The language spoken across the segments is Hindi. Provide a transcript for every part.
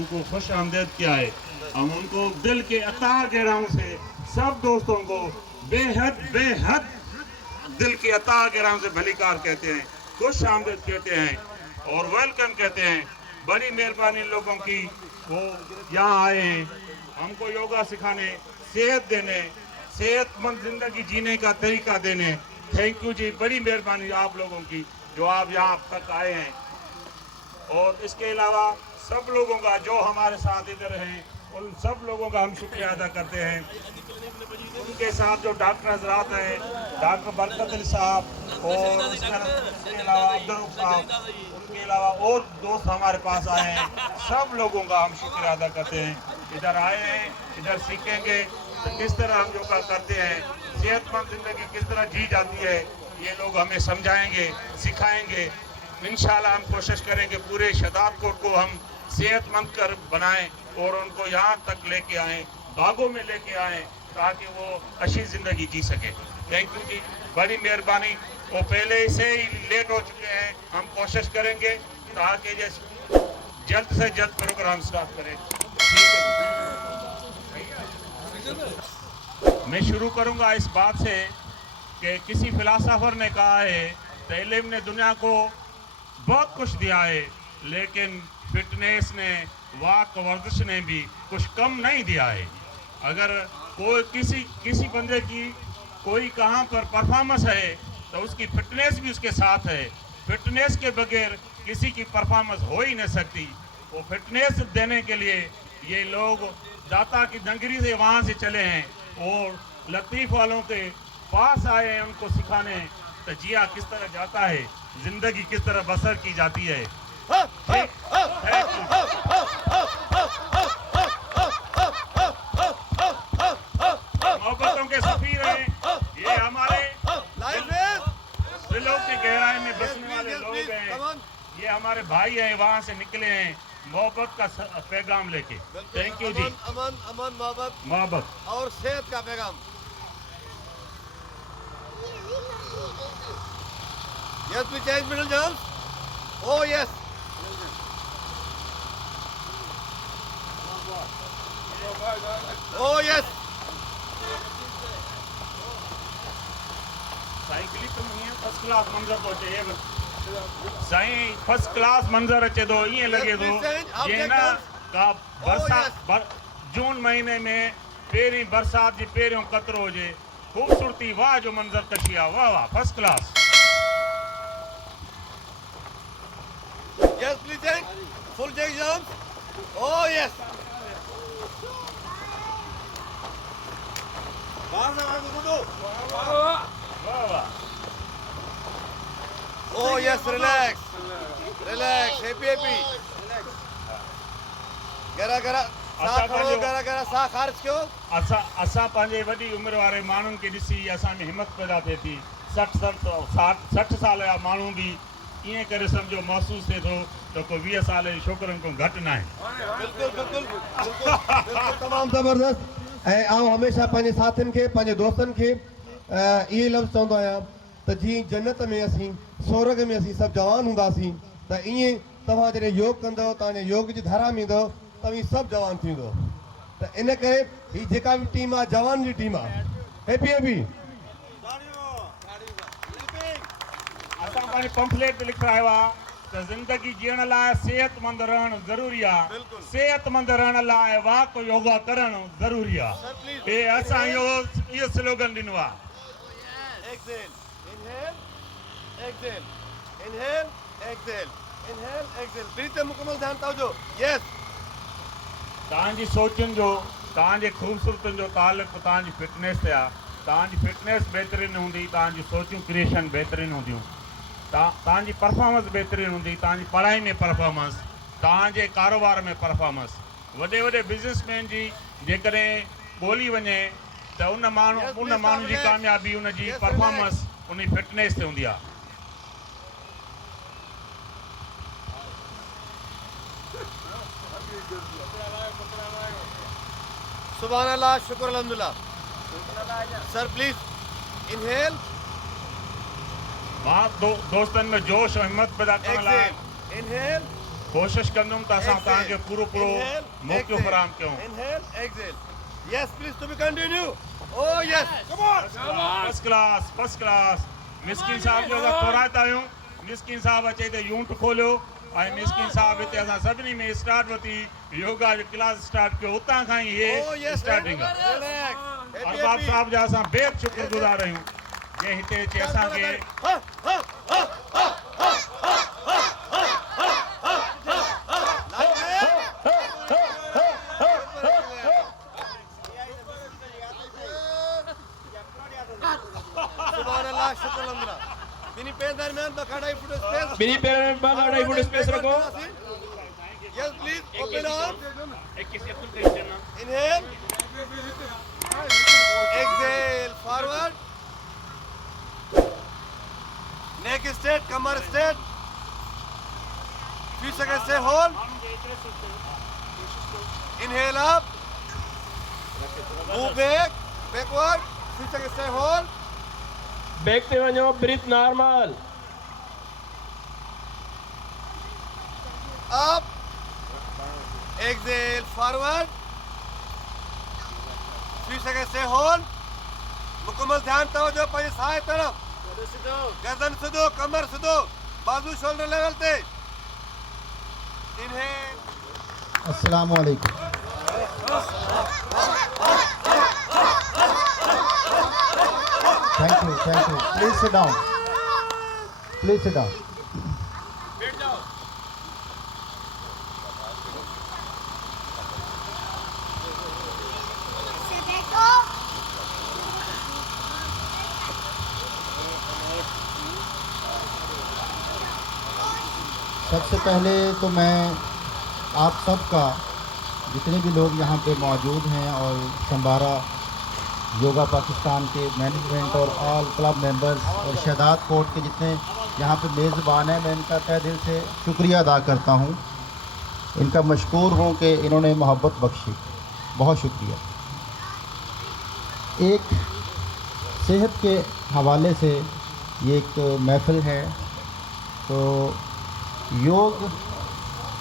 गुफ्तगू को खुश आमदेद किया है। हम उनको दिल के अता गहराओं से सब दोस्तों को बेहद बेहद दिल के अता गहराओं से भलीकार कहते हैं, खुश आमदेद कहते हैं और वेलकम कहते हैं। बड़ी मेहरबानी लोगों की वो यहाँ आए हैं हमको योगा सिखाने, सेहत देने, सेहतमंद जिंदगी जीने का तरीका देने। थैंक यू जी, बड़ी मेहरबानी आप लोगों की जो आप यहाँ तक आए हैं। और इसके अलावा सब लोगों का जो हमारे साथ इधर हैं उन सब लोगों का हम शुक्रिया अदा करते हैं। उनके साथ जो डॉक्टर हजरात हैं, डॉक्टर बरकत अली साहब और उसके अलावा अब्दुल साहब, उनके अलावा और दोस्त हमारे पास आए हैं, सब लोगों का हम शुक्रिया अदा करते हैं। इधर आए हैं, इधर सीखेंगे तो किस तरह हम योगा करते हैं, सेहतमंद जिंदगी किस तरह जी जाती है, ये लोग हमें समझाएंगे, सिखाएंगे। इंशाल्लाह हम कोशिश करेंगे पूरे शदाबकोट को हम सेहतमंद कर बनाएं और उनको यहाँ तक लेके आएँ, बागों में लेके आएँ ताकि वो अच्छी ज़िंदगी जी सके। थैंक यू जी, बड़ी मेहरबानी। वो पहले से ही लेट हो चुके हैं, हम कोशिश करेंगे ताकि जल्द से जल्द प्रोग्राम स्टार्ट करें। मैं शुरू करूँगा इस बात से कि किसी फिलासफर ने कहा है कि इल्म ने दुनिया को बहुत कुछ दिया है लेकिन फिटनेस ने, वाक वर्जिश ने भी कुछ कम नहीं दिया है। अगर कोई किसी बंदे की कोई कहाँ पर परफॉर्मेंस है तो उसकी फिटनेस भी उसके साथ है। फिटनेस के बगैर किसी की परफॉर्मेंस हो ही नहीं सकती। वो फिटनेस देने के लिए ये लोग दाता की डंगरी से वहाँ से चले हैं और लतीफ़ वालों के पास आए हैं उनको सिखाने तो जिया किस तरह जाता है, जिंदगी किस तरह बसर की जाती है। मोहब्बतों के सफीर हैं ये, हमारे दिलों की गहराई में बसने वाले लोग हैं, ये हमारे भाई हैं, वहाँ से निकले हैं मोहब्बत का पैगाम लेके। थैंक यू जी। अमन अमन मोहब्बत और सेहत का पैगाम। Yes, we change middle jumps. Oh yes. Oh yes. Cycle तो नहीं है, फर्स्ट क्लास मंजर तो चाहिए साईं, फर्स्ट क्लास मंजर अचे तो ये लगे तो ये ना का बरसात जून महीने में पेरी बरसात जी पेरियों कतरो हुए, खूबसूरती वाह जो मंजर कशी आहे, वाह वाह first class. Yes, please change. Full change jumps. Oh yes. वाह वाह। Oh yes, relax. Relax, happy. गरा गरा साह खड़ो, गरा गरा साह ख़ारिज कयो। असां पंहिंजे वॾी उमिरि वारे माण्हुनि खे ॾिसी असां में हिमत पैदा थिए थी। 60 साल जा माण्हू बि ईअं करे सम्झो महसूस थिए थो त को 20 साल जे छोकिरनि खां घटि न आहे। बिल्कुलु तमामु ज़बरदस्त। ऐं आउं हमेशह पंहिंजे साथियुनि खे, पंहिंजे दोस्तनि खे इहे लफ़्ज़ चवंदो आहियां त जीअं जन्नत में असीं, स्वर्ग में असीं सभु जवान हूंदासीं त ईअं तव्हां जॾहिं योग कंदव, तव्हांजे योग जी धारा में ईंदव तव्हीं सभु जवान थींदो। त इन करे हीअ जेका बि टीम आहे जवान जी टीम आहे। हैप्पी असां पंहिंजे पंफलेट ते लिखायो आहे त ज़िंदगी जीअण लाइ सेहतमंद रहणु ज़रूरी आहे, सेहतमंद रहण लाइ वाक योगा करणु ज़रूरी आहे। हे असां इहो स्लोगन ॾिनो आहे। Exhale, inhale, exhale, inhale, exhale, inhale, exhale. Breath पे मुकम्मल ध्यान तवज्जो। Yes. तव्हांजी सोचुनि जो, तव्हांजे ख़ूबसूरतुनि जो तालुक़ु तव्हांजी फिटनेस ते आहे। तव्हांजी फिटनेस बहितरीनु हूंदी, तव्हांजी सोचूं क्रिएशन बहितरीनु हूंदियूं, तव्हांजी परफॉर्मेंस बहितरीनु हूंदी, तव्हांजी पढ़ाई में परफॉर्मेंस, तव्हांजे कारोबार में परफॉर्मेंस। वॾे वॾे बिज़नेसमैन जी जेकॾहिं ॻोल्ही वञे त उन माण्हू जी कामयाबी उन जी परफॉर्मेंस उन जी फिटनेस ते हूंदी आहे। सुभान अल्लाह, शुक्र अल्हम्दुलिल्लाह। सर प्लीज इनहेल, मां दोस्तन में जोश और हिम्मत पैदा करण लाइ इनहेल, कोशिश कंदुमि त असां तव्हांखे पूरो मौक़ो फराहम कयूं। Inhale, exhale. Yes, please to be continue. Oh yes. Come on. First class Miskin साहब जो असां थोराईंदा आहियूं। मिस्किन साहब अचे त यूंट खोलियो ऐं मिस्किन साहब हिते असां सभिनी में स्टार्ट वरिती योगा जो क्लास स्टार्ट कयो उतां खां ई Oh इहे yes. स्टार्टिंग आहे। Relax. अरबाब साहब जा असां बेहद शुक्रगुज़ार आहियूं जे हिते अची असांखे Subhanallah, shukr alhamdulillah. Bini पैर दरमियान बखाड़ा फुट स्पेस बिनी पैर में बखाड़ा फुट स्पेस रखो। Yes, please open arms. Inhale. Exhale. Forward. Neck straight, Qamar straight. Few seconds stay hold. Inhale up. Move back, backward. Few seconds stay hold. Back पे वञो, breathe normal. Up. Exhale, forward. Few seconds stay hold. मुकम्मल ध्यान तवज्जो पंहिंजे साए तरफ। गर्दन सिधो, कमर सिधो, बाजू शोल्डर लेवल ते। Inhale. अस्सलाम वालेकुम। Thank you. Please sit down. सबसे पहले तो मैं आप सबका, जितने भी लोग यहाँ पे मौजूद हैं और संबारा योगा पाकिस्तान के मैनेजमेंट और ऑल क्लब मेंबर्स और शहदाद कोर्ट के जितने यहाँ पे मेज़बान हैं, मैं इनका तहे दिल से शुक्रिया अदा करता हूँ। इनका मशकूर हूँ कि इन्होंने मोहब्बत बख्शी। बहुत शुक्रिया। एक सेहत के हवाले से ये एक महफ़िल है, तो योग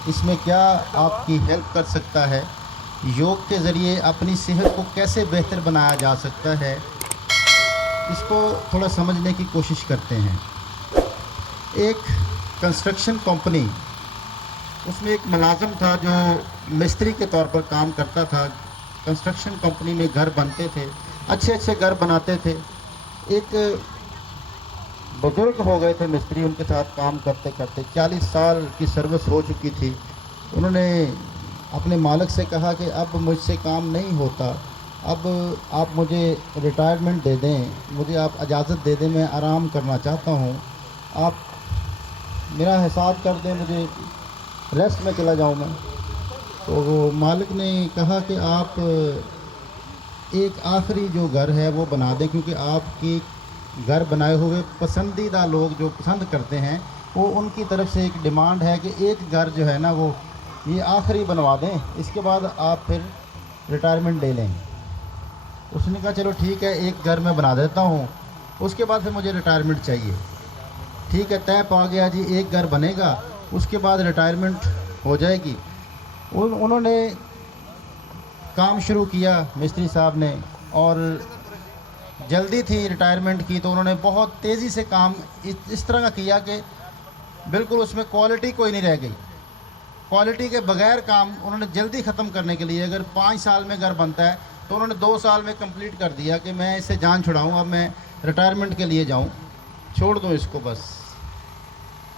इसमें क्या आपकी हेल्प कर सकता है, योग के ज़रिए अपनी सेहत को कैसे बेहतर बनाया जा सकता है, इसको थोड़ा समझने की कोशिश करते हैं। एक कंस्ट्रक्शन कंपनी, उसमें एक मुलाज़िम था जो मिस्त्री के तौर पर काम करता था। कंस्ट्रक्शन कंपनी में घर बनते थे, अच्छे अच्छे घर बनाते थे। एक बुज़ुर्ग हो गए थे मिस्त्री, उनके साथ काम करते करते 40 साल की सर्विस हो चुकी थी। उन्होंने अपने मालिक से कहा कि अब मुझसे काम नहीं होता, अब आप मुझे रिटायरमेंट दे दें, मुझे आप इजाज़त दे दें, मैं आराम करना चाहता हूँ, आप मेरा हिसाब कर दें, मुझे रेस्ट में चला जाऊँ मैं। तो वो मालिक ने कहा कि आप एक आखिरी जो घर है वो बना दें, क्योंकि आपकी घर बनाए हुए पसंदीदा लोग जो पसंद करते हैं, वो उनकी तरफ से एक डिमांड है कि एक घर जो है ना वो ये आखिरी बनवा दें, इसके बाद आप फिर रिटायरमेंट ले लें। उसने कहा चलो ठीक है, एक घर मैं बना देता हूँ, उसके बाद फिर मुझे रिटायरमेंट चाहिए। ठीक है, तय पा गया जी, एक घर बनेगा, उसके बाद रिटायरमेंट हो जाएगी। उन्होंने काम शुरू किया मिस्त्री साहब ने, और जल्दी थी रिटायरमेंट की, तो उन्होंने बहुत तेज़ी से काम इस तरह का किया कि बिल्कुल उसमें क्वालिटी कोई नहीं रह गई। क्वालिटी के बगैर काम उन्होंने जल्दी ख़त्म करने के लिए, अगर 5 साल में घर बनता है तो उन्होंने 2 साल में कंप्लीट कर दिया कि मैं इससे जान छुड़ाऊँ, अब मैं रिटायरमेंट के लिए जाऊँ, छोड़ दूँ इसको बस।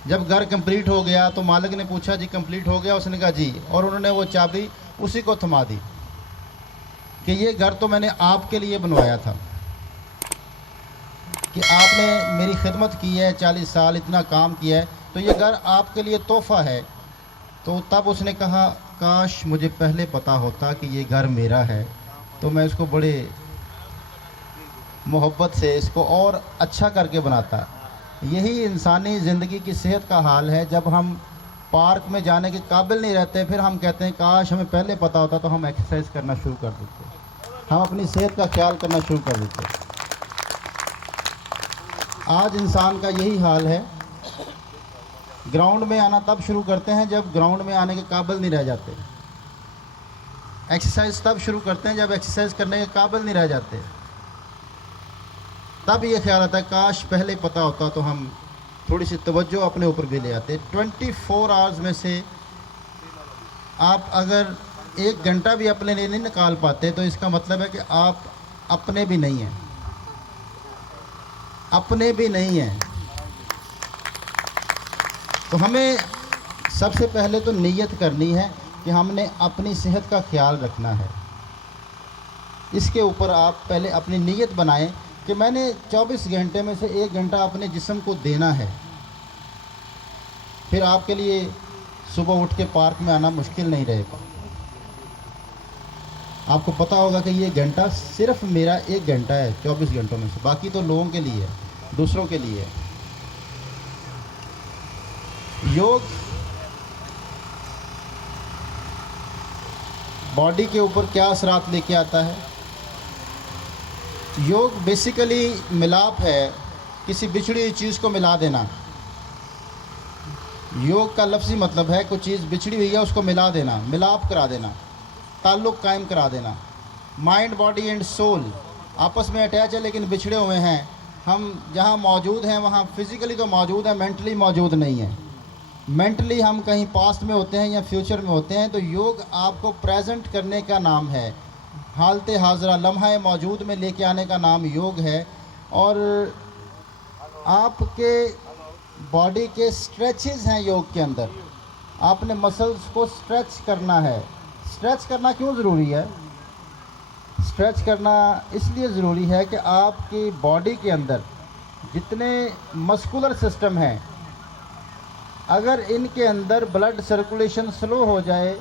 जब घर कंप्लीट हो गया तो मालिक ने पूछा जी कंप्लीट हो गया? उसने कहा जी, और उन्होंने वो चाबी उसी को थमा दी कि ये घर तो मैंने आपके लिए बनवाया था, कि आपने मेरी खिदमत की है, 40 साल इतना काम किया है, तो ये घर आपके लिए तोहफ़ा है। तो तब उसने कहा काश मुझे पहले पता होता कि ये घर मेरा है, तो मैं इसको बड़े मोहब्बत से इसको और अच्छा करके बनाता। यही इंसानी ज़िंदगी की सेहत का हाल है। जब हम पार्क में जाने के काबिल नहीं रहते, फिर हम कहते हैं काश हमें पहले पता होता तो हम एक्सरसाइज करना शुरू कर देते, हम अपनी सेहत का ख्याल करना शुरू कर देते। आज इंसान का यही हाल है। ग्राउंड में आना तब शुरू करते हैं जब ग्राउंड में आने के काबिल नहीं रह जाते। एक्सरसाइज तब शुरू करते हैं जब एक्सरसाइज करने के काबिल नहीं रह जाते। तब ये ख्याल आता है काश पहले पता होता तो हम थोड़ी सी तवज्जो अपने ऊपर भी ले आते। 24 आवर्स में से आप अगर 1 घंटा भी अपने लिए नहीं निकाल पाते तो इसका मतलब है कि आप अपने भी नहीं हैं, अपने भी नहीं हैं। तो हमें सबसे पहले तो नीयत करनी है कि हमने अपनी सेहत का ख्याल रखना है। इसके ऊपर आप पहले अपनी नीयत बनाएं कि मैंने 24 घंटे में से 1 घंटा अपने जिस्म को देना है। फिर आपके लिए सुबह उठ के पार्क में आना मुश्किल नहीं रहेगा। आपको पता होगा कि ये घंटा सिर्फ मेरा 1 घंटा है 24 घंटों में से, बाकी तो लोगों के लिए है, दूसरों के लिए है। योग बॉडी के ऊपर क्या असरात लेके आता है? योग बेसिकली मिलाप है, किसी बिछड़ी हुई चीज़ को मिला देना। योग का लफ्ज़ी मतलब है कोई चीज़ बिछड़ी हुई है उसको मिला देना, मिलाप करा देना, ताल्लुक़ कायम करा देना। माइंड, बॉडी एंड सोल आपस में अटैच है लेकिन बिछड़े हुए हैं। हम जहाँ मौजूद हैं वहाँ फिज़िकली तो मौजूद है, मेंटली मौजूद नहीं है। मेंटली हम कहीं पास्ट में होते हैं या फ्यूचर में होते हैं। तो योग आपको प्रेजेंट करने का नाम है, हालते हाज़रा लम्हा मौजूद में लेके आने का नाम योग है। और आपके बॉडी के स्ट्रेचेस हैं योग के अंदर। आपने मसल्स को स्ट्रेच करना है। स्ट्रेच करना क्यों ज़रूरी है? स्ट्रेच करना इसलिए ज़रूरी है कि आपकी बॉडी के अंदर जितने मस्कुलर सिस्टम हैं, अगर इनके अंदर ब्लड सर्कुलेशन स्लो हो जाए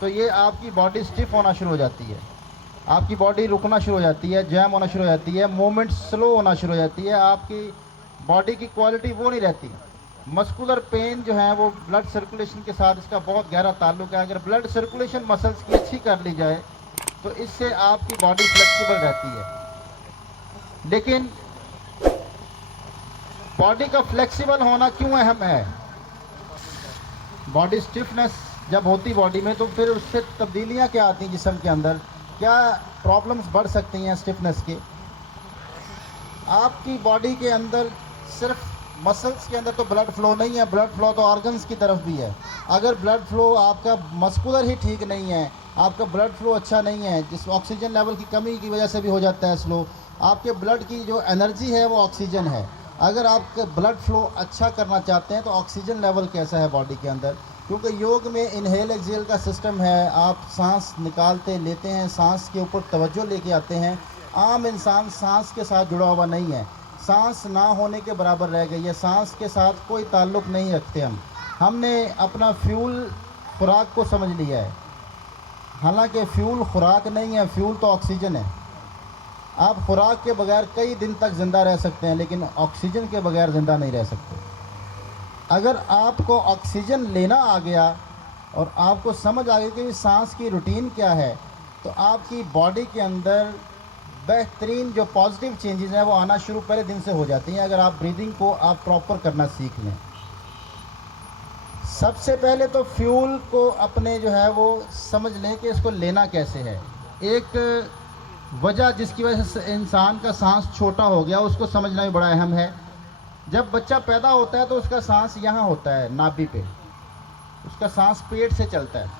तो ये आपकी बॉडी स्टिफ होना शुरू हो जाती है, आपकी बॉडी रुकना शुरू हो जाती है, जैम होना शुरू हो जाती है, मूवमेंट स्लो होना शुरू हो जाती है, आपकी बॉडी की क्वालिटी वो नहीं रहती। मस्कुलर पेन जो है वो ब्लड सर्कुलेशन के साथ इसका बहुत गहरा ताल्लुक है। अगर ब्लड सर्कुलेशन मसल्स की अच्छी कर ली जाए तो इससे आपकी बॉडी फ्लेक्सिबल रहती है। लेकिन बॉडी का फ्लेक्सिबल होना क्यों अहम है? बॉडी स्टिफनेस जब होती बॉडी में तो फिर उससे तब्दीलियां क्या आती हैं जिस्म के अंदर, क्या प्रॉब्लम्स बढ़ सकती हैं स्टिफनेस के? आपकी बॉडी के अंदर सिर्फ मसल्स के अंदर तो ब्लड फ्लो नहीं है, ब्लड फ्लो तो ऑर्गन्स की तरफ भी है। अगर ब्लड फ्लो आपका मस्कुलर ही ठीक नहीं है, आपका ब्लड फ्लो अच्छा नहीं है, जिस ऑक्सीजन लेवल की कमी की वजह से भी हो जाता है स्लो। आपके ब्लड की जो एनर्जी है वो ऑक्सीजन है। अगर आप ब्लड फ्लो अच्छा करना चाहते हैं तो ऑक्सीजन लेवल कैसा है बॉडी के अंदर? क्योंकि योग में इनहेल एक्सहेल का सिस्टम है। आप सांस निकालते लेते हैं, सांस के ऊपर तवज्जो लेके आते हैं। आम इंसान सांस के साथ जुड़ा हुआ नहीं है, सांस ना होने के बराबर रह गई है, सांस के साथ कोई ताल्लुक़ नहीं रखते हमने अपना फ्यूल खुराक को समझ लिया है। हालांकि फ्यूल खुराक नहीं है, फ्यूल तो ऑक्सीजन है। आप खुराक के बगैर कई दिन तक ज़िंदा रह सकते हैं लेकिन ऑक्सीजन के बगैर ज़िंदा नहीं रह सकते। अगर आपको ऑक्सीजन लेना आ गया और आपको समझ आ गई कि सांस की रूटीन क्या है तो आपकी बॉडी के अंदर बेहतरीन जो पॉजिटिव चेंजेस हैं वो आना शुरू पहले दिन से हो जाती हैं। अगर आप ब्रीदिंग को आप प्रॉपर करना सीख लें। सबसे पहले तो फ्यूल को अपने जो है वो समझ लें कि इसको लेना कैसे है। एक वजह जिसकी वजह से इंसान का सांस छोटा हो गया उसको समझना भी बड़ा अहम है। जब बच्चा पैदा होता है तो उसका सांस यहाँ होता है नाभि पे, उसका सांस पेट से चलता है।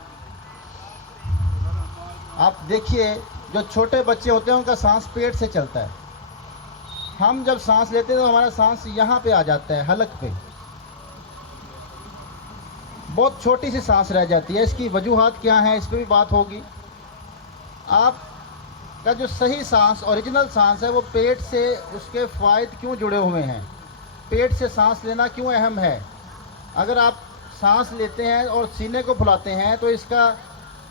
आप देखिए जो छोटे बच्चे होते हैं उनका सांस पेट से चलता है। हम जब सांस लेते हैं तो हमारा सांस यहाँ पे आ जाता है, हलक पे, बहुत छोटी सी सांस रह जाती है। इसकी वजूहात क्या हैं इस पर भी बात होगी। आप का जो सही सांस ओरिजिनल सांस है वो पेट से उसके फ़ायद क्यों जुड़े हुए हैं, पेट से सांस लेना क्यों अहम है। अगर आप सांस लेते हैं और सीने को फुलाते हैं तो इसका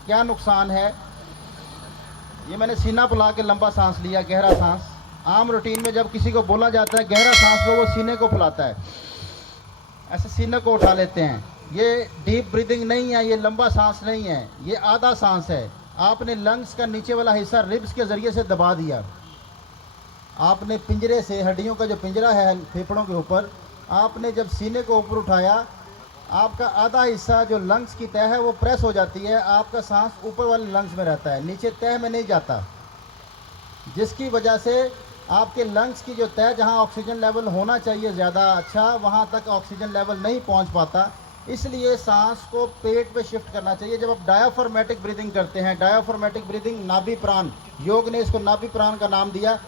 क्या नुकसान है? ये मैंने सीना फुला के लंबा सांस लिया, गहरा सांस। आम रूटीन में जब किसी को बोला जाता है गहरा सांस लो, वो सीने को फुलाता है, ऐसे सीने को उठा लेते हैं। ये डीप ब्रीदिंग नहीं है, ये लंबा सांस नहीं है, ये आधा सांस है। आपने लंग्स का नीचे वाला हिस्सा रिब्स के ज़रिए से दबा दिया। आपने पिंजरे से, हड्डियों का जो पिंजरा है फेफड़ों के ऊपर, आपने जब सीने को ऊपर उठाया आपका आधा हिस्सा जो लंग्स की तह है वो प्रेस हो जाती है, आपका सांस ऊपर वाले लंग्स में रहता है, नीचे तह में नहीं जाता, जिसकी वजह से आपके लंग्स की जो तह जहां ऑक्सीजन लेवल होना चाहिए ज़्यादा अच्छा, वहां तक ऑक्सीजन लेवल नहीं पहुंच पाता। इसलिए सांस को पेट पे शिफ्ट करना चाहिए। जब आप डायाफ्रामेटिक ब्रीदिंग करते हैं, डायाफ्रामेटिक ब्रीदिंग नाभि प्राण, योग ने इसको नाभि प्राण का नाम दिया,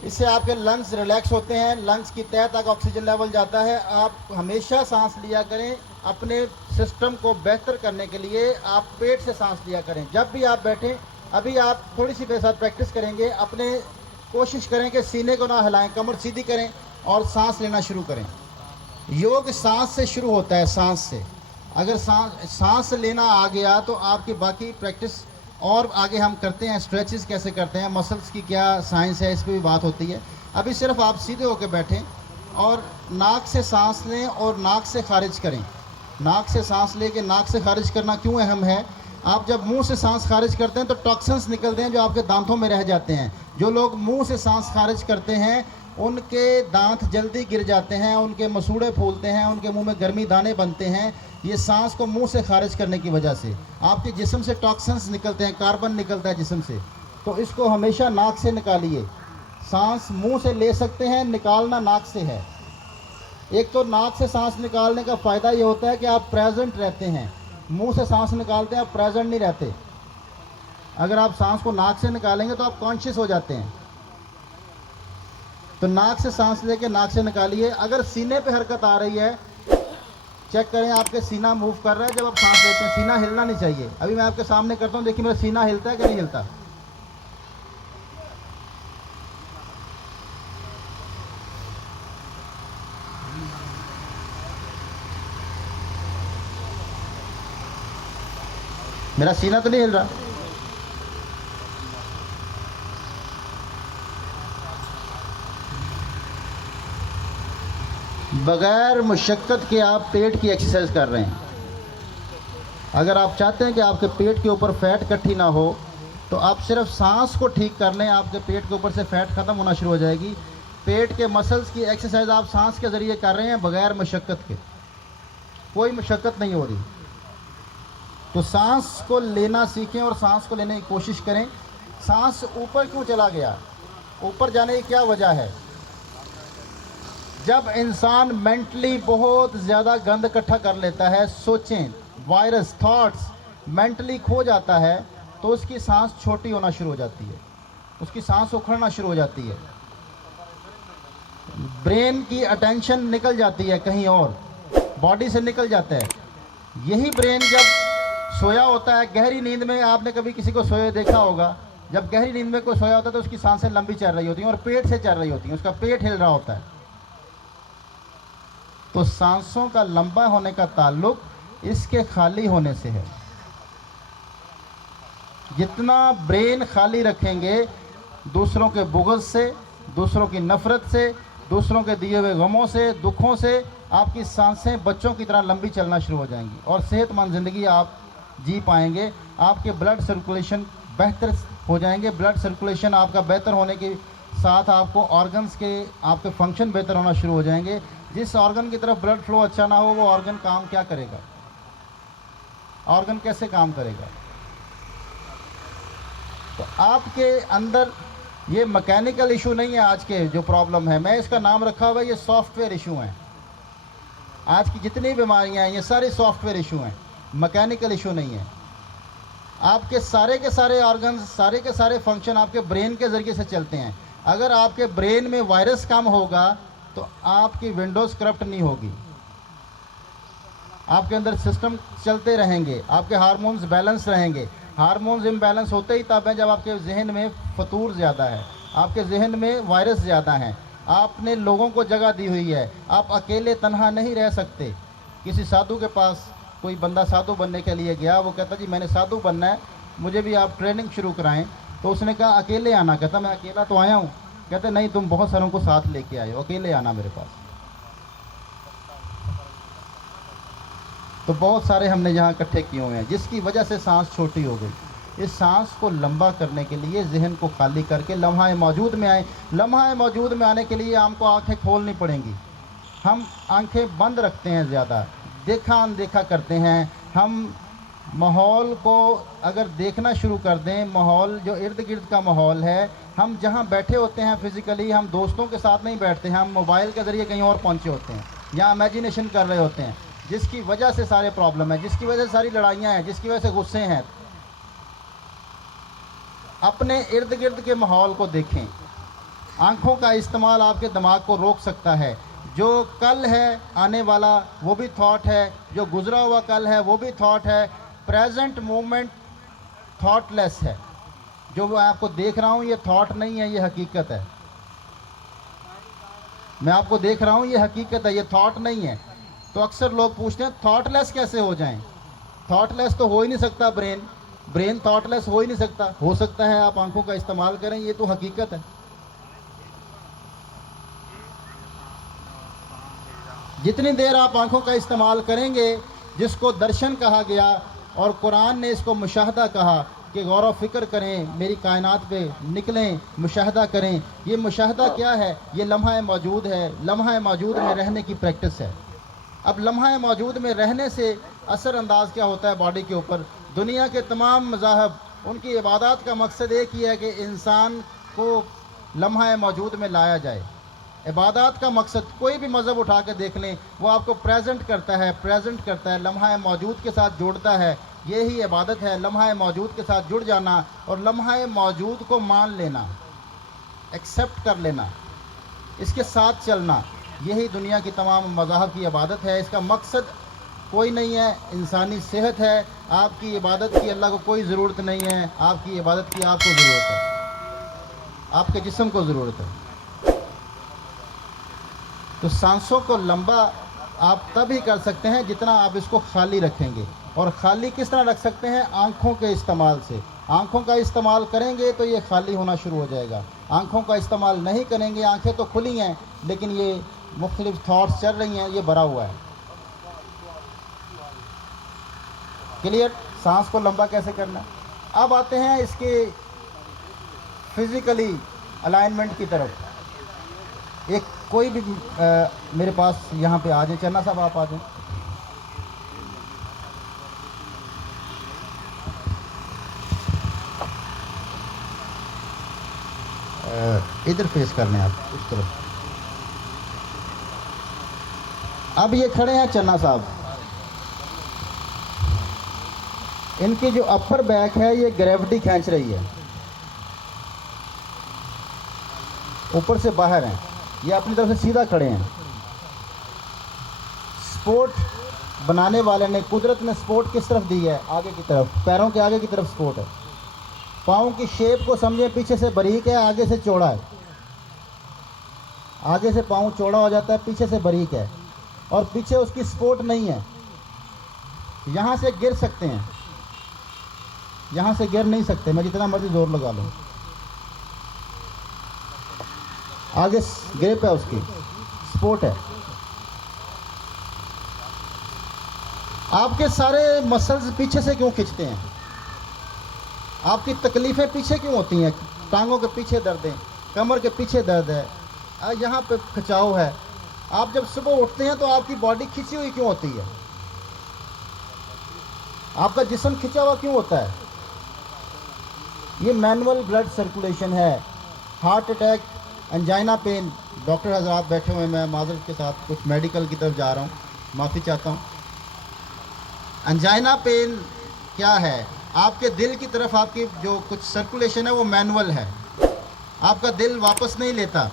इससे आपके लंग्स रिलैक्स होते हैं, लंग्स की तह तक ऑक्सीजन लेवल जाता है। आप हमेशा सांस लिया करें, अपने सिस्टम को बेहतर करने के लिए आप पेट से सांस लिया करें। जब भी आप बैठें, अभी आप थोड़ी सी मेरे साथ प्रैक्टिस करेंगे, अपने कोशिश करें कि सीने को ना हिलाएं, कमर सीधी करें और सांस लेना शुरू करें। योग सांस से शुरू होता है, सांस से। अगर सांस लेना आ गया तो आपकी बाकी प्रैक्टिस और आगे हम करते हैं, स्ट्रेचेस कैसे करते हैं, मसल्स की क्या साइंस है, इस पर भी बात होती है। अभी सिर्फ आप सीधे होकर बैठें और नाक से सांस लें और नाक से खारिज करें। नाक से सांस लेके नाक से खारिज करना क्यों अहम है? आप जब मुंह से सांस खारिज करते हैं तो टॉक्सिन्स निकलते हैं जो आपके दांतों में रह जाते हैं। जो लोग मुंह से सांस खारिज करते हैं उनके दांत जल्दी गिर जाते हैं, उनके मसूड़े फूलते हैं, उनके मुंह में गर्मी दाने बनते हैं। ये सांस को मुंह से खारिज करने की वजह से आपके जिस्म से टॉक्सिन्स निकलते हैं, कार्बन निकलता है जिस्म से, तो इसको हमेशा नाक से निकालिए। सांस मुंह से ले सकते हैं, निकालना नाक से है। एक तो नाक से सांस निकालने का फ़ायदा ये होता है कि आप प्रेजेंट रहते हैं, मुंह से सांस निकालते हैं आप प्रेजेंट नहीं रहते। अगर आप सांस को नाक से निकालेंगे तो आप कॉन्शियस हो जाते हैं। तो नाक से सांस लेके नाक से निकालिए। अगर सीने पे हरकत आ रही है, चेक करें आपके सीना मूव कर रहा है। जब आप सांस लेते हैं सीना हिलना नहीं चाहिए। अभी मैं आपके सामने करता हूँ, देखिए मेरा सीना हिलता है कि नहीं हिलता। मेरा सीना तो नहीं हिल रहा। बगैर मुशक्क़त के आप पेट की एक्सरसाइज कर रहे हैं। अगर आप चाहते हैं कि आपके पेट के ऊपर फैट इकट्ठी ना हो तो आप सिर्फ सांस को ठीक कर लें, आपके पेट के ऊपर से फैट ख़त्म होना शुरू हो जाएगी। पेट के मसल्स की एक्सरसाइज आप सांस के ज़रिए कर रहे हैं बगैर मुशक्क़त के, कोई मुशक्क़त नहीं हो रही। तो सांस को लेना सीखें और सांस को लेने की कोशिश करें। सांस ऊपर क्यों चला गया? ऊपर जाने की क्या वजह है? जब इंसान मेंटली बहुत ज़्यादा गंद इकट्ठा कर लेता है, सोचें, वायरस, थॉट्स मेंटली खो जाता है तो उसकी सांस छोटी होना शुरू हो जाती है, उसकी सांस उखड़ना शुरू हो जाती है। ब्रेन की अटेंशन निकल जाती है कहीं और, बॉडी से निकल जाता है। यही ब्रेन जब सोया होता है गहरी नींद में, आपने कभी किसी को सोए देखा होगा, जब गहरी नींद में कोई सोया होता है तो उसकी सांसें लंबी चल रही होती हैं और पेट से चल रही होती हैं, उसका पेट हिल रहा होता है। तो सांसों का लंबा होने का ताल्लुक इसके खाली होने से है। जितना ब्रेन खाली रखेंगे दूसरों के बुग़्ज़ से, दूसरों की नफ़रत से, दूसरों के दिए हुए गमों से, दुखों से, आपकी सांसें बच्चों की तरह लंबी चलना शुरू हो जाएंगी और सेहतमंद ज़िंदगी आप जी पाएंगे। आपके ब्लड सर्कुलेशन बेहतर हो जाएंगे। ब्लड सर्कुलेशन आपका बेहतर होने के साथ आपको ऑर्गन्स के आपके फंक्शन बेहतर होना शुरू हो जाएंगे। जिस ऑर्गन की तरफ ब्लड फ्लो अच्छा ना हो वो ऑर्गन काम क्या करेगा? ऑर्गन कैसे काम करेगा? तो आपके अंदर ये मैकेनिकल इशू नहीं है। आज के जो प्रॉब्लम है, मैं इसका नाम रखा हुआ है ये सॉफ्टवेयर इशू हैं। आज की जितनी बीमारियां हैं ये सारे सॉफ्टवेयर इशू हैं, मैकेनिकल इशू नहीं है। आपके के सारे ऑर्गन्स, सारे के सारे फंक्शन आपके ब्रेन के ज़रिए से चलते हैं। अगर आपके ब्रेन में वायरस कम होगा तो आपकी विंडोज़ करप्ट नहीं होगी, आपके अंदर सिस्टम चलते रहेंगे, आपके हार्मोन्स बैलेंस रहेंगे। हार्मोन्स इम्बैलेंस होते ही तब है जब आपके जहन में फतूर ज़्यादा है, आपके जहन में वायरस ज़्यादा हैं। आपने लोगों को जगह दी हुई है, आप अकेले तन्हा नहीं रह सकते। किसी साधु के पास कोई बंदा साधु बनने के लिए गया, वो कहता जी मैंने साधु बनना है, मुझे भी आप ट्रेनिंग शुरू कराएं। तो उसने कहा अकेले आना। कहता मैं अकेला तो आया हूँ। कहते नहीं, तुम बहुत सारों को साथ लेके आए हो, अकेले आना मेरे पास। तो बहुत सारे हमने यहाँ इकट्ठे किए हुए हैं जिसकी वजह से सांस छोटी हो गई। इस सांस को लंबा करने के लिए जहन को खाली करके लम्हा मौजूद में आए। लम्हा मौजूद में आने के लिए आपको आंखें खोलनी पड़ेंगी। हम आंखें बंद रखते हैं, ज़्यादा देखा अनदेखा करते हैं। हम माहौल को अगर देखना शुरू कर दें, माहौल जो इर्द गिर्द का माहौल है, हम जहाँ बैठे होते हैं फिज़िकली, हम दोस्तों के साथ नहीं बैठते हैं, हम मोबाइल के ज़रिए कहीं और पहुँचे होते हैं या इमेजिनेशन कर रहे होते हैं, जिसकी वजह से सारे प्रॉब्लम है, जिसकी वजह से सारी लड़ाइयाँ हैं, जिसकी वजह से गुस्से हैं। अपने इर्द गिर्द के माहौल को देखें। आँखों का इस्तेमाल आपके दिमाग को रोक सकता है। जो कल है आने वाला वो भी थॉट है, जो गुज़रा हुआ कल है वो भी थॉट है। प्रेजेंट मोमेंट थॉटलेस है। जो मैं आपको देख रहा हूँ ये थॉट नहीं है, ये हकीकत है। मैं आपको देख रहा हूँ ये हकीकत है, ये थॉट नहीं है। तो अक्सर लोग पूछते हैं थॉटलेस कैसे हो जाएं? थॉटलेस तो हो ही नहीं सकता ब्रेन थॉटलेस हो ही नहीं सकता। हो सकता है आप आंखों का इस्तेमाल करें, ये तो हकीकत है। जितनी देर आप आंखों का इस्तेमाल करेंगे, जिसको दर्शन कहा गया और कुरान ने इसको मुशाहदा कहा कि गौर फिक्र करें, मेरी कायनात पे निकलें, मुशाहदा करें। ये मुशाहदा क्या है? ये लम्हा मौजूद है। लम्हा मौजूद में रहने की प्रैक्टिस है। अब लम्हा मौजूद में रहने से असर अंदाज क्या होता है बॉडी के ऊपर? दुनिया के तमाम मज़ाहब, उनकी इबादत का मकसद एक ही है कि इंसान को लम्हा मौजूद में लाया जाए। इबादत का मकसद, कोई भी मज़हब उठा के देख लें, वो आपको प्रेजेंट करता है, लम्हा मौजूद के साथ जोड़ता है। यही इबादत है, लम्हा मौजूद के साथ जुड़ जाना और लम्हा मौजूद को मान लेना, एक्सेप्ट कर लेना, इसके साथ चलना। यही दुनिया की तमाम मज़ाहब की इबादत है। इसका मकसद कोई नहीं है, इंसानी सेहत है। आपकी इबादत की अल्लाह को कोई ज़रूरत नहीं है, आपकी इबादत की आपको ज़रूरत है, आपके जिस्म को ज़रूरत है। तो सांसों को लंबा आप तब ही कर सकते हैं जितना आप इसको खाली रखेंगे। और खाली किस तरह रख सकते हैं? आँखों के इस्तेमाल से। आँखों का इस्तेमाल करेंगे तो ये खाली होना शुरू हो जाएगा। आँखों का इस्तेमाल नहीं करेंगे, आँखें तो खुली हैं लेकिन ये मुख्तलिफ थॉट्स चल रही हैं, ये भरा हुआ है। क्लियर? सांस को लंबा कैसे करना। अब आते हैं इसके फिज़िकली अलाइनमेंट की तरफ। एक कोई भी मेरे पास यहाँ पे आ जाए, चन्ना साहब आप आ जाएं। इधर फेस करने आप, इस तरफ। अब ये खड़े हैं चन्ना साहब, इनकी जो अपर बैक है ये ग्रेविटी खींच रही है, ऊपर से बाहर हैं, ये अपनी तरफ से सीधा खड़े हैं। स्पोर्ट बनाने वाले ने, कुदरत ने स्पोर्ट किस तरफ दी है? आगे की तरफ, पैरों के आगे की तरफ स्पोर्ट है। पाँव की शेप को समझे, पीछे से बारीक है, आगे से चौड़ा है। आगे से पाँव चौड़ा हो जाता है, पीछे से बारीक है, और पीछे उसकी सपोर्ट नहीं है। यहाँ से गिर सकते हैं, यहाँ से गिर नहीं सकते, मैं जितना मर्जी जोर लगा लूँ। आगे ग्रिप है, उसकी सपोर्ट है। आपके सारे मसल्स पीछे से क्यों खिंचते हैं? आपकी तकलीफ़ें पीछे क्यों होती हैं? टांगों के पीछे दर्द है, कमर के पीछे दर्द है, यहाँ पे खिंचाव है। आप जब सुबह उठते हैं तो आपकी बॉडी खिंची हुई क्यों होती है? आपका जिस्म खिंचा हुआ क्यों होता है? ये मैनुअल ब्लड सर्कुलेशन है। Heart attack, angina pain, doctor हजरात बैठे हुए हैं, मैं माजरत के साथ कुछ मेडिकल की तरफ जा रहा हूँ, माफ़ी चाहता हूँ। एंजाइना पेन क्या है? आपके दिल की तरफ आपकी जो कुछ सर्कुलेशन है वो मैनुअल है, आपका दिल वापस नहीं लेता।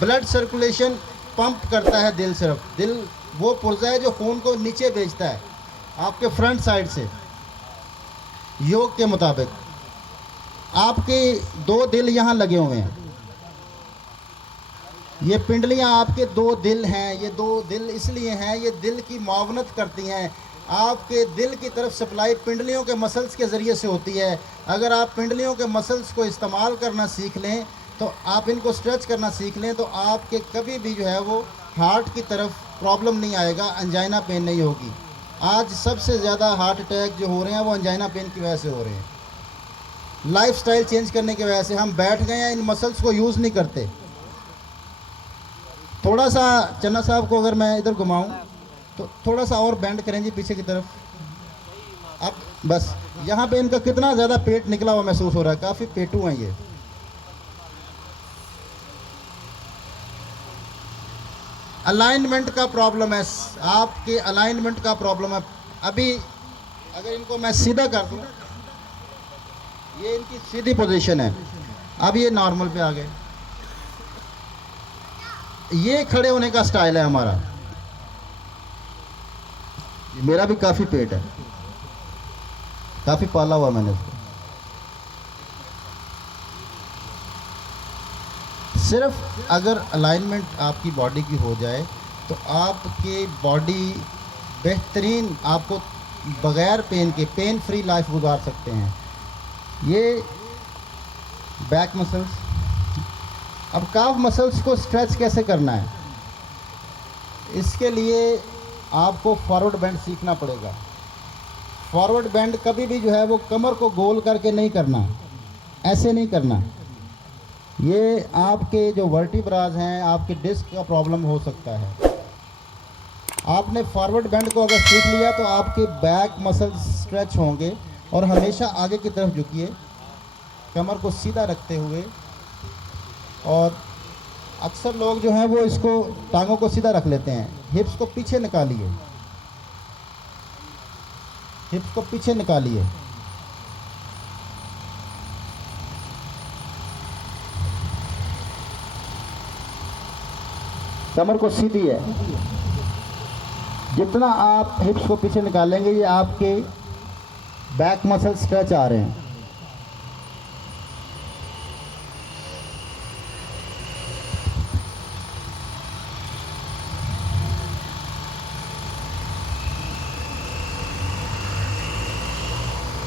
ब्लड सर्कुलेशन पंप करता है दिल, सिर्फ दिल वो पुर्जा है जो खून को नीचे भेजता है आपके फ्रंट साइड से। योग के मुताबिक आपके 2 दिल यहाँ लगे हुए हैं, ये पिंडलियाँ आपके 2 दिल हैं। ये 2 दिल इसलिए हैं, ये दिल की मुआवनत करती हैं। आपके दिल की तरफ सप्लाई पिंडलियों के मसल्स के ज़रिए से होती है। अगर आप पिंडलियों के मसल्स को इस्तेमाल करना सीख लें, तो आप इनको स्ट्रेच करना सीख लें, तो आपके कभी भी जो है वो हार्ट की तरफ प्रॉब्लम नहीं आएगा, एंजाइना पेन नहीं होगी। आज सबसे ज़्यादा हार्ट अटैक जो हो रहे हैं वो एंजाइना पेन की वजह से हो रहे हैं। लाइफस्टाइल चेंज करने की वजह से हम बैठ गए हैं, इन मसल्स को यूज़ नहीं करते। थोड़ा सा चन्ना साहब को अगर मैं इधर घुमाऊं तो थोड़ा सा और बेंड करें जी पीछे की तरफ। अब बस यहाँ पे इनका कितना ज़्यादा पेट निकला हुआ महसूस हो रहा है, काफ़ी पेटू हैं ये। अलाइनमेंट का प्रॉब्लम है, आपके अलाइनमेंट का प्रॉब्लम है। अभी अगर इनको मैं सीधा कर दूं, ये इनकी सीधी पोजीशन है, अब ये नॉर्मल पे आ गए। ये खड़े होने का स्टाइल है हमारा। मेरा भी काफ़ी पेट है, काफ़ी पाला हुआ मैंने इसको। सिर्फ अगर अलाइनमेंट आपकी बॉडी की हो जाए तो आपकी बॉडी बेहतरीन, आपको बगैर पेन के पेन फ्री लाइफ गुजार सकते हैं। ये बैक मसल्स। अब काफ मसल्स को स्ट्रेच कैसे करना है, इसके लिए आपको फॉरवर्ड बेंड सीखना पड़ेगा। फॉरवर्ड बेंड कभी भी जो है वो कमर को गोल करके नहीं करना, ऐसे नहीं करना। ये आपके जो वर्टिब्राज हैं, आपके डिस्क का प्रॉब्लम हो सकता है। आपने फॉरवर्ड बेंड को अगर सीख लिया तो आपके बैक मसल्स स्ट्रेच होंगे। और हमेशा आगे की तरफ झुकिए, कमर को सीधा रखते हुए। और अक्सर लोग जो हैं वो इसको टांगों को सीधा रख लेते हैं। हिप्स को पीछे निकालिए, हिप्स को पीछे निकालिए। कमर को सीधी है। जितना आप हिप्स को पीछे निकालेंगे ये आपके बैक मसल स्ट्रेच आ रहे हैं।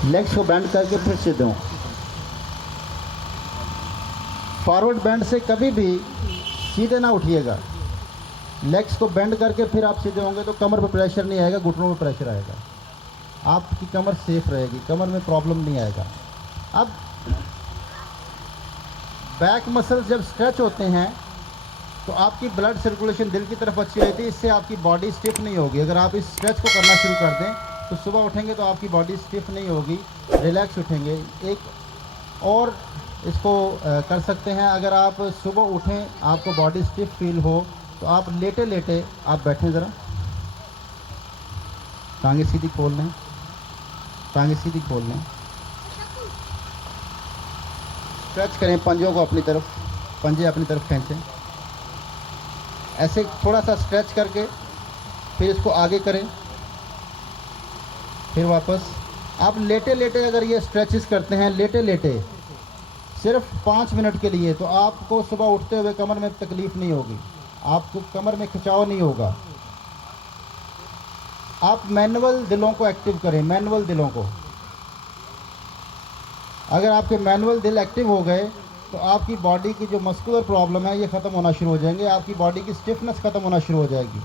लेग्स को बेंड करके फिर सीधे हों। फॉरवर्ड बेंड से कभी भी सीधे ना उठिएगा। लेग्स को बेंड करके फिर आप सीधे होंगे तो कमर पर प्रेशर नहीं आएगा, घुटनों पर प्रेशर आएगा। आपकी कमर सेफ रहेगी, कमर में प्रॉब्लम नहीं आएगा। अब बैक मसल्स जब स्ट्रेच होते हैं तो आपकी ब्लड सर्कुलेशन दिल की तरफ अच्छी रहती है, इससे आपकी बॉडी स्टिफ नहीं होगी। अगर आप इस स्ट्रेच को करना शुरू कर दें तो सुबह उठेंगे तो आपकी बॉडी स्टिफ नहीं होगी, रिलैक्स उठेंगे। एक और इसको कर सकते हैं, अगर आप सुबह उठें आपको बॉडी स्टिफ फील हो तो आप लेटे लेटे आप बैठें, ज़रा टांगे सीधी खोल लें, टांगे सीधी खोल लें। स्ट्रेच करें पंजों को अपनी तरफ, पंजे अपनी तरफ खींचें। ऐसे थोड़ा सा स्ट्रेच करके फिर इसको आगे करें, फिर वापस। आप लेटे लेटे अगर ये स्ट्रेचेस करते हैं लेटे लेटे सिर्फ 5 मिनट के लिए, तो आपको सुबह उठते हुए कमर में तकलीफ़ नहीं होगी, आपको कमर में खिंचाव नहीं होगा। आप मैनुअल दिलों को एक्टिव करें, मैनुअल दिलों को। अगर आपके मैनुअल दिल एक्टिव हो गए तो आपकी बॉडी की जो मस्कुलर प्रॉब्लम है ये ख़त्म होना शुरू हो जाएंगे, आपकी बॉडी की स्टिफनेस ख़त्म होना शुरू हो जाएगी।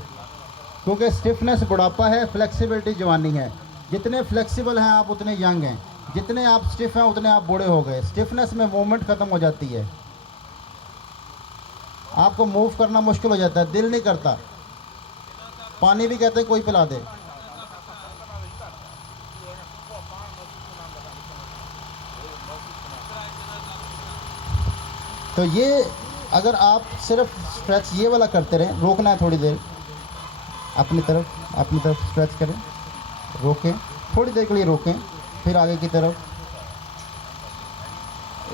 क्योंकि स्टिफनेस बुढ़ापा है, फ्लेक्सिबिलिटी जवानी है। जितने फ्लेक्सिबल हैं आप उतने यंग हैं, जितने आप स्टिफ हैं उतने आप बूढ़े हो गए। स्टिफनेस में मूवमेंट ख़त्म हो जाती है, आपको मूव करना मुश्किल हो जाता है, दिल नहीं करता। पानी भी कहते हैं कोई पिला दे। तो ये अगर आप सिर्फ स्ट्रेच ये वाला करते रहें, रोकना है थोड़ी देर, अपनी तरफ स्ट्रेच करें, रोकें, थोड़ी देर के लिए रोकें, फिर आगे की तरफ।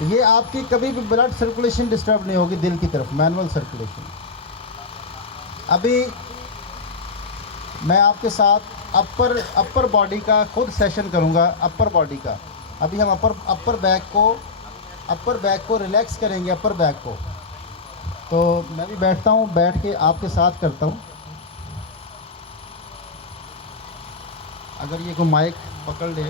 ये आपकी कभी भी ब्लड सर्कुलेशन डिस्टर्ब नहीं होगी दिल की तरफ, मैनुअल सर्कुलेशन। अभी मैं आपके साथ अपर बॉडी का खुद सेशन करूंगा, अपर बॉडी का। अभी हम अपर बैक को रिलैक्स करेंगे, अपर बैक को। तो मैं भी बैठता हूँ, बैठ के आपके साथ करता हूँ। अगर ये को माइक पकड़ ले,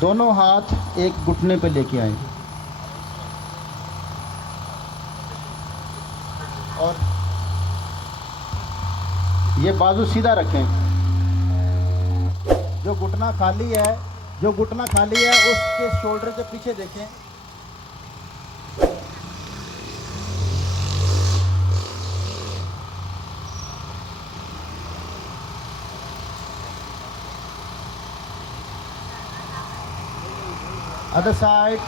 दोनों हाथ एक घुटने पे लेके आए और ये बाजू सीधा रखें। जो घुटना खाली है, उसके शोल्डर के पीछे देखें। अदर साइड,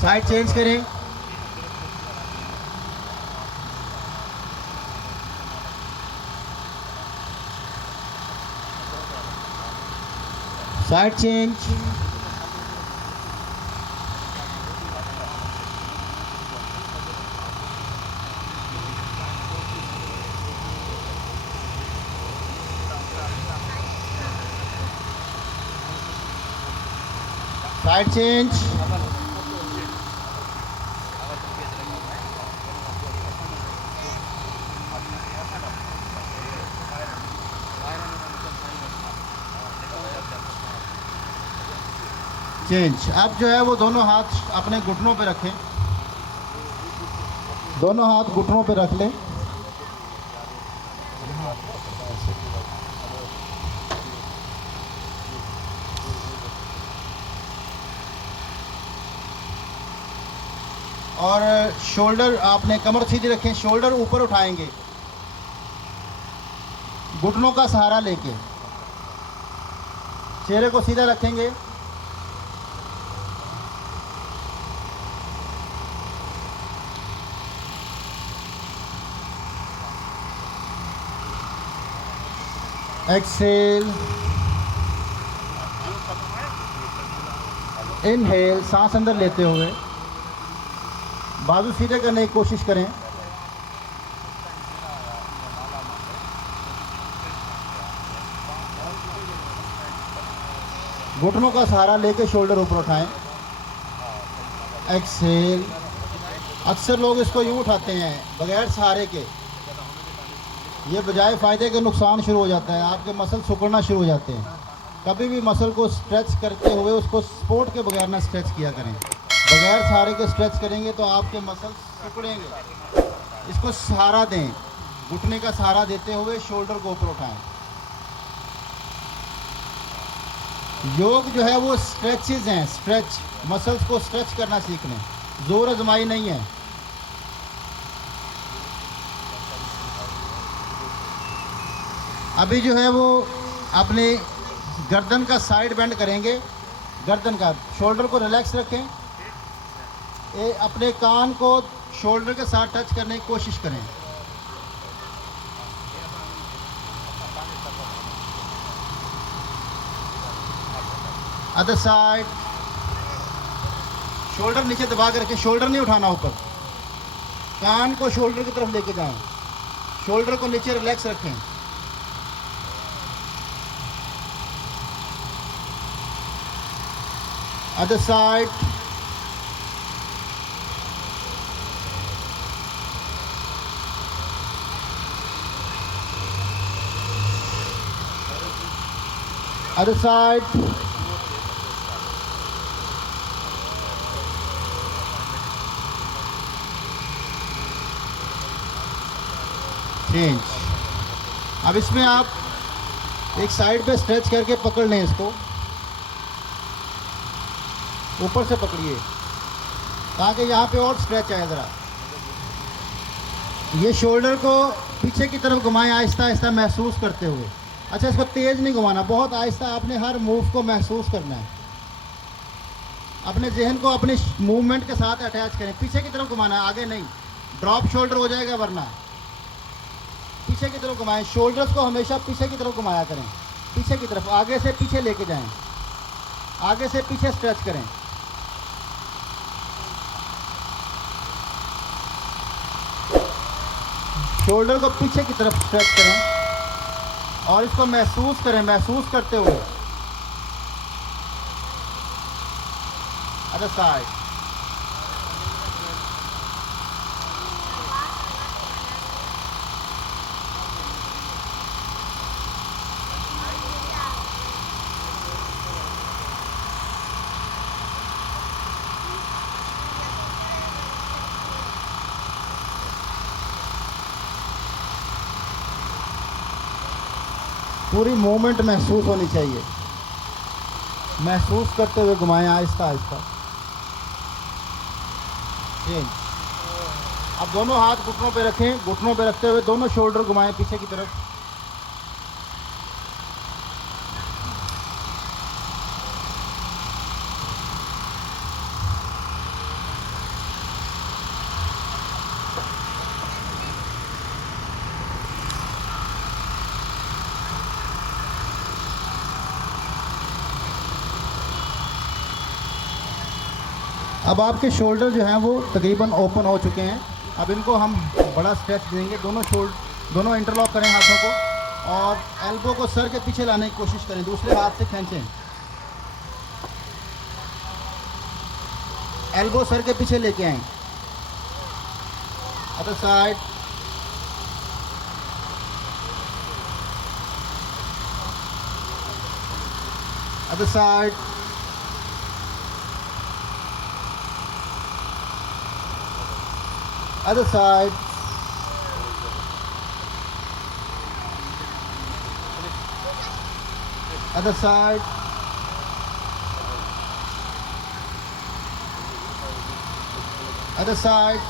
साइड चेंज करें। Side change. Side change. Change. अब जो है वो दोनों हाथ अपने घुटनों पे रखें, दोनों हाथ घुटनों पे रख लें। और शोल्डर आपने कमर सीधी रखें, शोल्डर ऊपर उठाएंगे घुटनों का सहारा लेके, चेहरे को सीधा रखेंगे। एक्सेल, इनहेल, सांस अंदर लेते हुए बाजू सीधे करने की कोशिश करें। घुटनों का सहारा लेके शोल्डर ऊपर उठाएं। एक्सेल। अक्सर लोग इसको यूँ उठाते हैं बगैर सहारे के, ये बजाय फ़ायदे के नुकसान शुरू हो जाता है, आपके मसल सिकुड़ना शुरू हो जाते हैं। कभी भी मसल को स्ट्रेच करते हुए उसको सपोर्ट के बगैर ना स्ट्रेच किया करें। बगैर सहारे के स्ट्रेच करेंगे तो आपके मसल सिकुड़ेंगे। इसको सहारा दें, घुटने का सहारा देते हुए शोल्डर को ऊपर उठाएं। योग जो है वो स्ट्रेचेज हैं, स्ट्रेच, मसल्स को स्ट्रेच करना सीख लें, जोर आजमाई नहीं है। अभी जो है वो अपने गर्दन का साइड बेंड करेंगे, गर्दन का, शोल्डर को रिलैक्स रखें। अपने कान को शोल्डर के साथ टच करने की कोशिश करें। Other side. शोल्डर नीचे दबा कर रखें, शोल्डर नहीं उठाना ऊपर, कान को शोल्डर की तरफ लेके जाएं, शोल्डर को नीचे रिलैक्स रखें। Other side. Other side. Change. अब इसमें आप एक साइड पे स्ट्रेच करके पकड़ लें, इसको ऊपर से पकड़िए ताकि यहाँ पे और स्ट्रेच आए ज़रा। ये शोल्डर को पीछे की तरफ घुमाएं आहिस्ता आहिस्ता महसूस करते हुए। अच्छा, इसको तेज़ नहीं घुमाना, बहुत आहिस्ता आपने हर मूव को महसूस करना है। अपने जहन को अपने मूवमेंट के साथ अटैच करें, पीछे की तरफ घुमाना है, आगे नहीं, ड्रॉप शोल्डर हो जाएगा वरना। पीछे की तरफ घुमाएं, शोल्डर्स को हमेशा पीछे की तरफ घुमाया करें, पीछे की तरफ, आगे से पीछे लेके जाएं, आगे से पीछे स्ट्रेच करें। शोल्डर को पीछे की तरफ स्ट्रेच करें और इसको महसूस करें, महसूस करते हुए। Other side. पूरी मूवमेंट महसूस होनी चाहिए, महसूस करते हुए घुमाएं आहिस्ता आहिस्ता। चेंज। अब दोनों हाथ घुटनों पे रखें, घुटनों पे रखते हुए दोनों शोल्डर घुमाएं पीछे की तरफ। अब आपके शोल्डर जो हैं वो तकरीबन ओपन हो चुके हैं। अब इनको हम बड़ा स्ट्रेच देंगे। दोनों इंटरलॉक करें हाथों को और एल्बो को सर के पीछे लाने की कोशिश करें, दूसरे हाथ से खींचें। एल्बो सर के पीछे लेके आएं। Other side. Other side. Other side. Other side. Other side.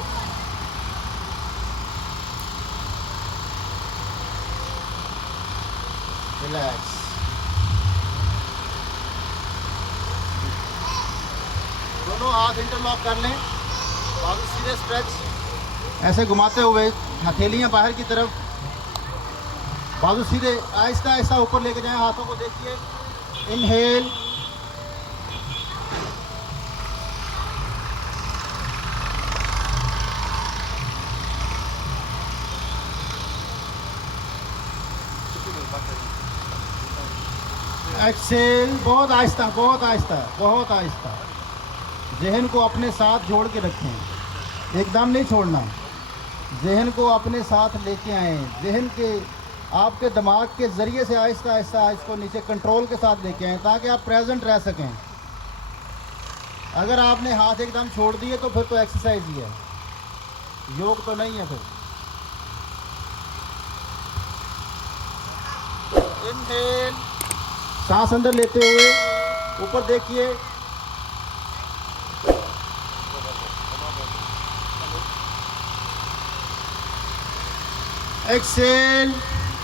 Relax. दोनों हाथ इंटरलॉक कर लें, बाजू सीधे स्ट्रेच, ऐसे घुमाते हुए हथेलियां बाहर की तरफ, बाजू सीधे आहिस्ता आहिस्ता ऊपर लेके जाएं। हाथों को देखिए। Inhale, exhale. बहुत आहिस्ता, बहुत आहिस्ता, बहुत आहिस्ता। जहन को अपने साथ जोड़ के रखें, एकदम नहीं छोड़ना। जहन को अपने साथ लेके आएँ। जहन के आपके दिमाग के ज़रिए से आहिस्ता आहिस्ता इसको नीचे कंट्रोल के साथ लेके आएँ ताकि आप प्रेजेंट रह सकें। अगर आपने हाथ एकदम छोड़ दिए तो फिर तो एक्सरसाइज ही है, योग तो नहीं है फिर। इनहेल, सांस अंदर लेते हुए ऊपर देखिए। एक्सेल,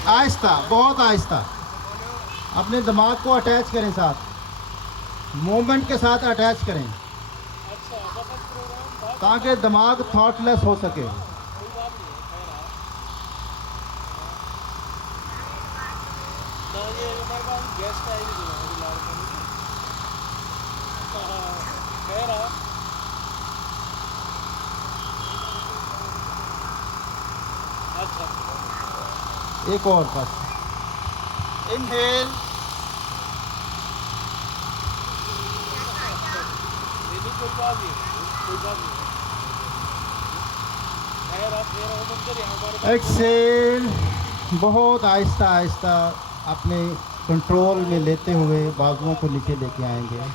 आहिस्ता, बहुत आहिस्ता। अपने दिमाग को अटैच करें साथ, मूवमेंट के साथ अटैच करें ताकि दिमाग थॉटलेस हो सके। एक और बस। इनहेल, एक्सेल, बहुत आहिस्ता आहिस्ता अपने कंट्रोल में लेते हुए बाजुओं को नीचे लेके आएंगे।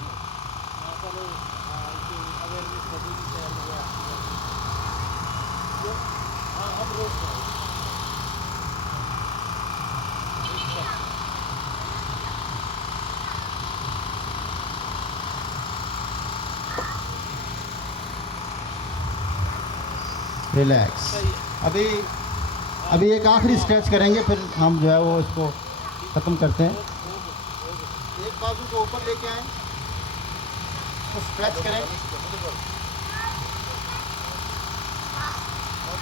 रिलैक्स। अभी एक आखिरी स्ट्रेच करेंगे, फिर हम जो है वो इसको ख़त्म करते हैं। एक बाजू को ऊपर लेके आएं, तो स्ट्रेच करें और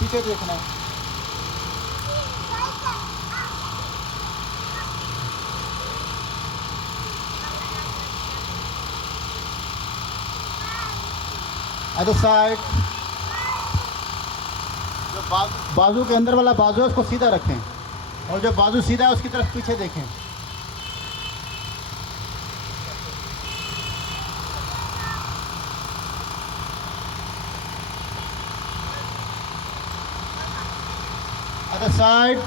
पीछे देखना है। Other side. जो बाजू के अंदर वाला बाजू है उसको सीधा रखें और जो बाजू सीधा है उसकी तरफ पीछे देखें। Other side.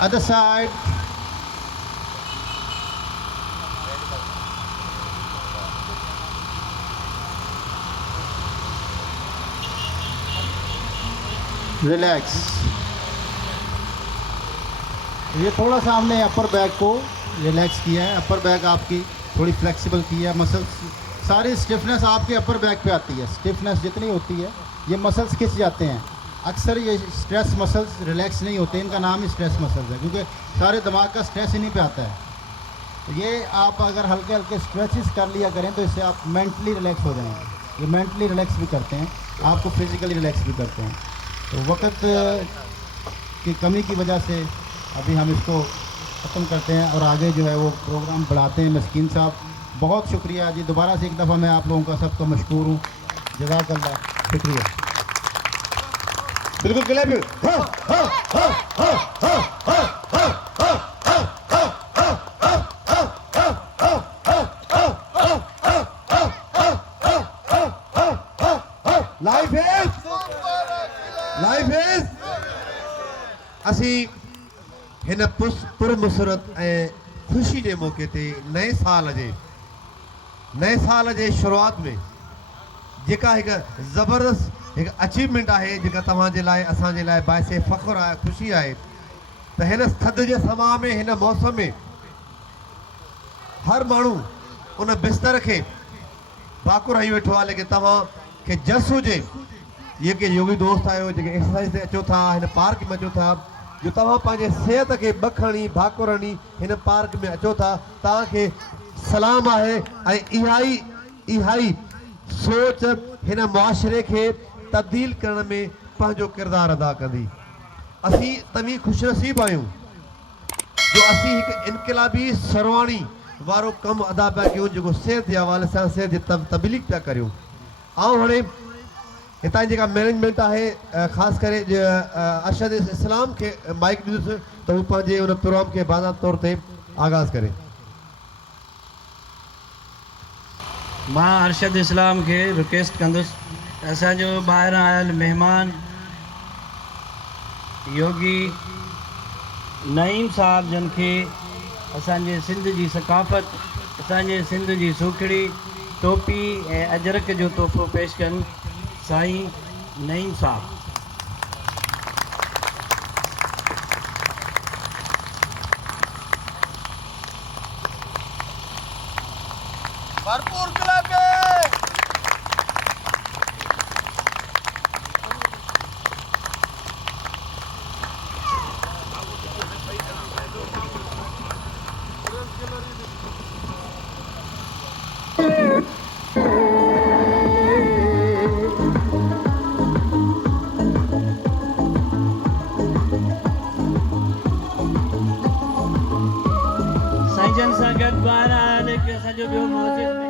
Other side. Relax. ये थोड़ा सा हमने अपर बैक को रिलैक्स किया है, अपर बैक आपकी थोड़ी फ्लेक्सिबल की है। मसल्स सारी स्टिफनेस आपके अपर बैक पे आती है, स्टिफनेस जितनी होती है ये मसल्स खिंच जाते हैं। अक्सर ये स्ट्रेस मसल्स रिलैक्स नहीं होते, इनका नाम ही स्ट्रेस मसल्स है, क्योंकि सारे दिमाग का स्ट्रेस इन्हीं पे आता है। तो ये आप अगर हल्के हल्के स्ट्रेचेस कर लिया करें तो इससे आप मेंटली रिलैक्स हो जाएंगे। ये मेंटली रिलैक्स भी करते हैं, आपको फिज़िकली रिलैक्स भी करते हैं। तो वक्त की कमी की वजह से अभी हम इसको ख़त्म करते हैं और आगे जो है वो प्रोग्राम बढ़ाते हैं। मस्कीन साहब बहुत शुक्रिया जी, दोबारा से एक दफ़ा मैं आप लोगों का सबका मशकूर हूँ, जज़ाकल्लाह, शुक्रिया। बिल्कुल क्लैप। लाइफ इज असी हिन पुरमुसरत ऐं ख़ुशी जे मौक़े ते नए साल जे शुरूआत में जेका हिकु ज़बरदस्त हिकु अचीवमेंट आहे, जेका तव्हांजे लाइ असांजे लाइ बाइसे फ़ख़्रु आहे, ख़ुशी आहे त हिन थधि जे समा में, हिन मौसम में हर माण्हू उन बिस्तर खे बाकुर हई वेठो आहे। लेकिन तव्हांखे जस हुजे, जेके योगी दोस्त आहियो, जेके एक्सरसाइज ते अचो था, हिन पार्क में अचो था, जो तव्हां पंहिंजे सिहत खे बखणी भाकुरणी हिन पार्क में अचो था, तव्हांखे सलाम आहे। ऐं इहा ई सोच हिन मुआशरे खे तब्दील करण में पंहिंजो किरदारु अदा कंदी। असीं तव्हीं ख़ुशनसीब आहियूं जो असीं हिकु इनक़िलाबी सरवाणी वारो कमु अदा पिया कयूं, जेको सिहत जे हवाले सां सिहत जी तब्दीली पिया करियूं। ऐं हाणे हितां जेका मैनेजमेंट आहे, ख़ासि करे अरशद इस्लाम खे माइक ॾींदुसि त हू पंहिंजे उन प्रोग्राम खे बाज़ाब तौर ते आगाज़ करे। मां अरशद इस्लाम खे रिक्वेस्ट कंदुसि असांजो ॿाहिरां आयल महिमान योगी नईम साहब जन खे असांजे सिंध जी सकाफ़त, असांजे सिंध जी सूखड़ी, टोपी ऐं अजरक जो तोहफ़ो पेश कनि। साईं नईम साहब। भरपूर क्लैपिंग। साईं जन सां गॾु ॿाहिरां आयल हिकु असांजो ॿियो मौजूद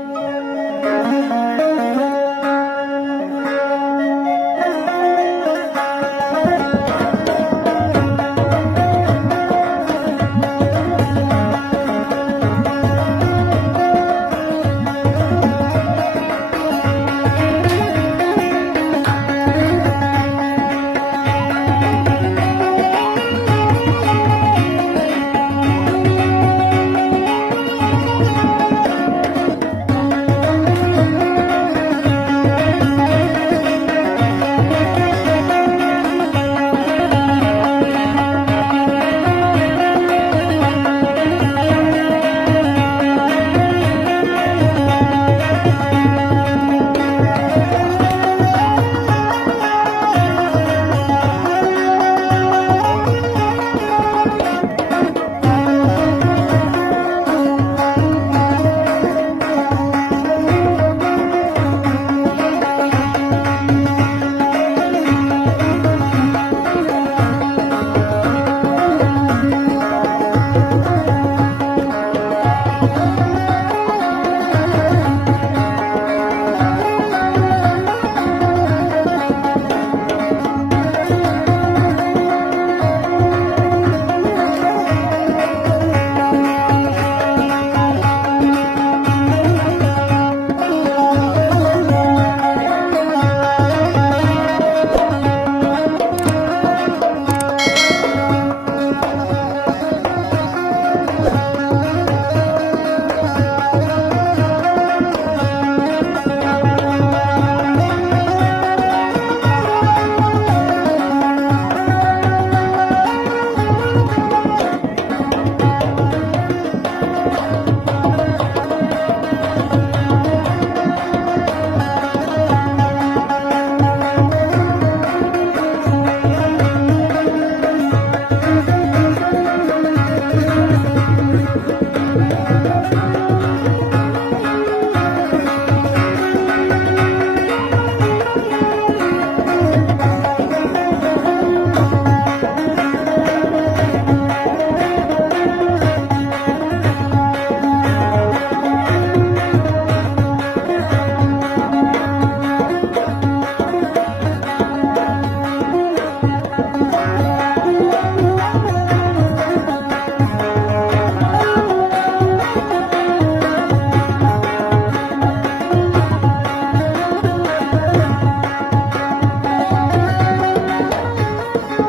Thank you.